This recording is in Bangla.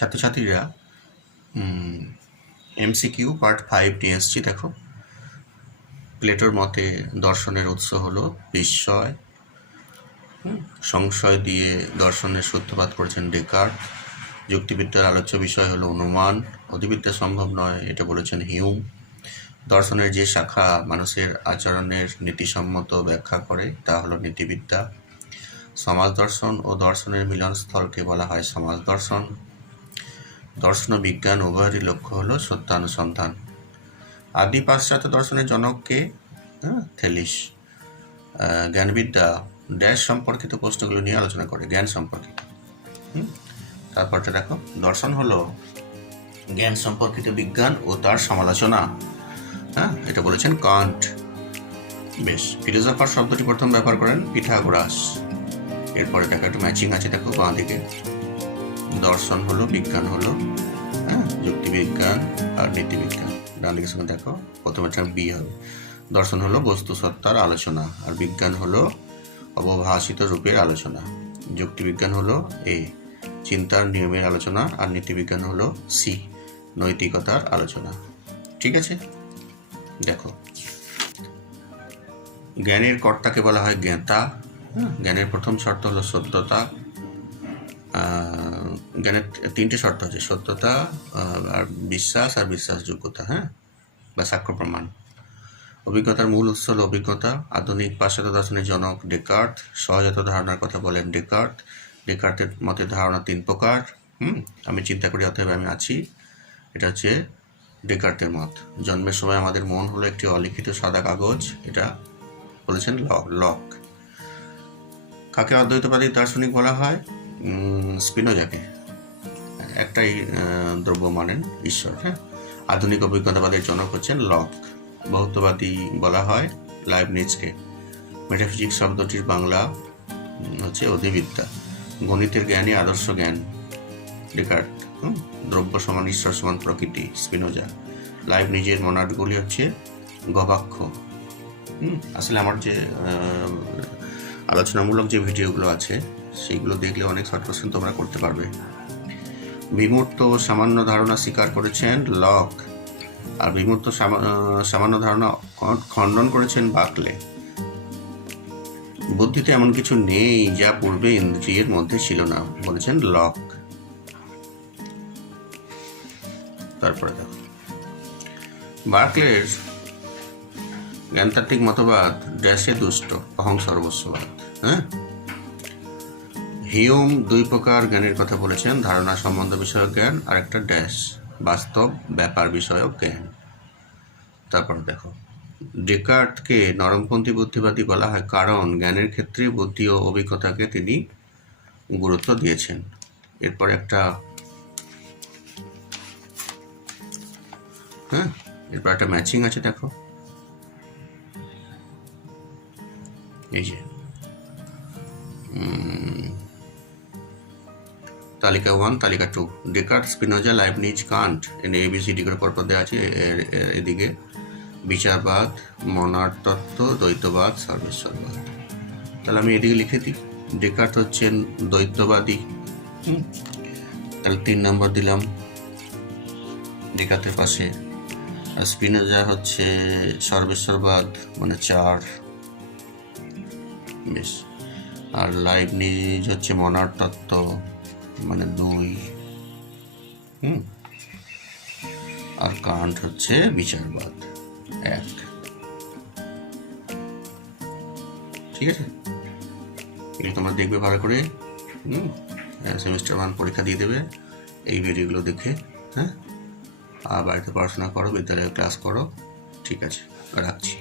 ছাত্রছাত্রীরা MCQ পার্ট 5 নিয়ে এসছি। দেখো, প্লেটোর মতে দর্শনের উৎস হলো বিস্ময়। সংশয় দিয়ে দর্শনের সূত্রপাত করেছেন ডেকার্ট। যুক্তিবিদ্যার আলোচ্য বিষয় হলো অনুমান। অধিবিদ্যা সম্ভব নয়, এটা বলেছেন হিউম। দর্শনের যে শাখা মানুষের আচরণের নীতিসম্মত ব্যাখ্যা করে তা হলো নীতিবিদ্যা। সমাজ দর্শন ও দর্শনের মিলনস্থলকে বলা হয় সমাজ দর্শন। দর্শন ও বিজ্ঞান উভয়েরই লক্ষ্য হলো সত্যানুসন্ধান। আদি পাশ্চাত্য দর্শনের জনককে থেলিস। জ্ঞানবিদ্যা ড্যাশ সম্পর্কিত প্রশ্নগুলো নিয়ে আলোচনা করে, জ্ঞান সম্পর্কিত। তারপরটা দেখো, দর্শন হলো জ্ঞান সম্পর্কিত বিজ্ঞান ও তার সমালোচনা। এটা বলেছেন কান্ট। বেশ, ফিলোসফার শব্দটি প্রথম ব্যবহার করেন পিথাগোরাস। এরপরে দেখো একটু ম্যাচিং আছে, দেখো বাঁ দিকে দর্শন হলো বিজ্ঞান হলো যুক্তিবিজ্ঞান আর নীতিবিজ্ঞান। ডান দিকের সঙ্গে দেখো প্রথমে বি হবে। দর্শন হলো বস্তু সত্তার আলোচনা, আর বিজ্ঞান হলো অবভাষিত রূপের আলোচনা। যুক্তিবিজ্ঞান হলো এ, চিন্তার নিয়মের আলোচনা, আর নীতিবিজ্ঞান হলো সি, নৈতিকতার আলোচনা। ঠিক আছে, দেখো জ্ঞানের কর্তাকে বলা হয় জ্ঞাতা। জ্ঞানের প্রথম শর্ত হলো সত্যতা। জ্ঞানের তিনটে শর্ত আছে, সত্যতা আর বিশ্বাস আর বিশ্বাসযোগ্যতা, বা সাক্ষ্য প্রমাণ। অভিজ্ঞতার মূল উৎস হল অভিজ্ঞতা। আধুনিক পাশ্চাত্য দর্শনের জনক ডেকার্ট। সহজাত ধারণার কথা বলেন ডেকার্ট। ডেকার্টের মতে ধারণা 3 প্রকার। আমি চিন্তা করি অতএব আমি আছি, এটা হচ্ছে ডেকার্টের মত। জন্মের সময় আমাদের মন হলো একটি অলিখিত সাদা কাগজ, এটা বলেছেন লক। কাকে অদ্বৈতবাদী দার্শনিক বলা হয়? স্পিনোজাকে। একটাই দ্রব্য মানেন ঈশ্বর। আধুনিক অভিজ্ঞতাবাদের জনক হচ্ছেন লক। বহুত্ববাদী বলা হয় লাইবনিজকে। মেটাফিজিক্স শব্দটির বাংলা হচ্ছে অধিবিদ্যা। গণিতের জ্ঞানই আদর্শ জ্ঞান, ডেকার্ট। দ্রব্য সমান ঈশ্বর সমান প্রকৃতি, স্পিনোজা। লাইবনিজের মনাডগুলি হচ্ছে গবাক্ষ। আসলে আমার যে আলোচনামূলক যে ভিডিওগুলো আছে সেইগুলো দেখলে অনেক শর্ট কোশ্চেন তোমরা করতে পারবে। বিমূর্ত সামান্য ধারণা স্বীকার করেছেন লক, আর বিমূর্ত সামান্য ধারণা খণ্ডন করেছেন বাকলে। বুদ্ধিতে এমন কিছু নেই যা পূর্বে ইন্দ্রিয়ের মধ্যে ছিল না, বলেছেন লক। তারপরে দেখো বার্কলের জ্ঞানতাত্ত্বিক মতবাদ ড্যাশে দুষ্ট, অহং সর্বস্ববাদ। হিউম 2 প্রকার জ্ঞানের কথা বলেছেন, ধারণা সম্বন্ধ বিষয়ক জ্ঞান আর একটা ড্যাশ বাস্তব ব্যাপার বিষয়ক জ্ঞান। তারপর দেখো ডেকার্টকে নরমপন্থী বুদ্ধিবাদী বলা হয় কারণ জ্ঞানের ক্ষেত্রে বুদ্ধি ও অভিজ্ঞতাকে তিনি গুরুত্ব দিয়েছেন। এরপর একটা ম্যাচিং আছে, দেখো এই যে তালিকা 1 তালিকা 2 Descartes, Spinoza, Leibniz, Kant, ABCD করে পরপর দেওয়া আছে। এদিকে বিচারবাদ, মনার তত্ত্ব, দ্বৈতবাদ, সর্বেশ্বরবাদ। তাহলে আমি এদিকে লিখে দিই, ডেকার্ট হচ্ছেন দ্বৈতবাদী, তাহলে 3 নম্বর দিলাম ডেকার্টের পাশে। আর স্পিনোজা হচ্ছে সর্বেশ্বরবাদ, মানে 4। বেশ, আর লাইবনিজ হচ্ছে মনার তত্ত্ব, মানে 2। আর কান্ট হচ্ছে বিচারবাদ, 1। ঠিক আছে, এগুলো তোমরা দেখবে ভালো করে। সেমিস্টার 1 পরীক্ষা দিয়ে দেবে এই ভিডিওগুলো দেখে। আর বাড়িতে পড়াশোনা করো, বিদ্যালয়ে ক্লাস করো। ঠিক আছে, রাখছি।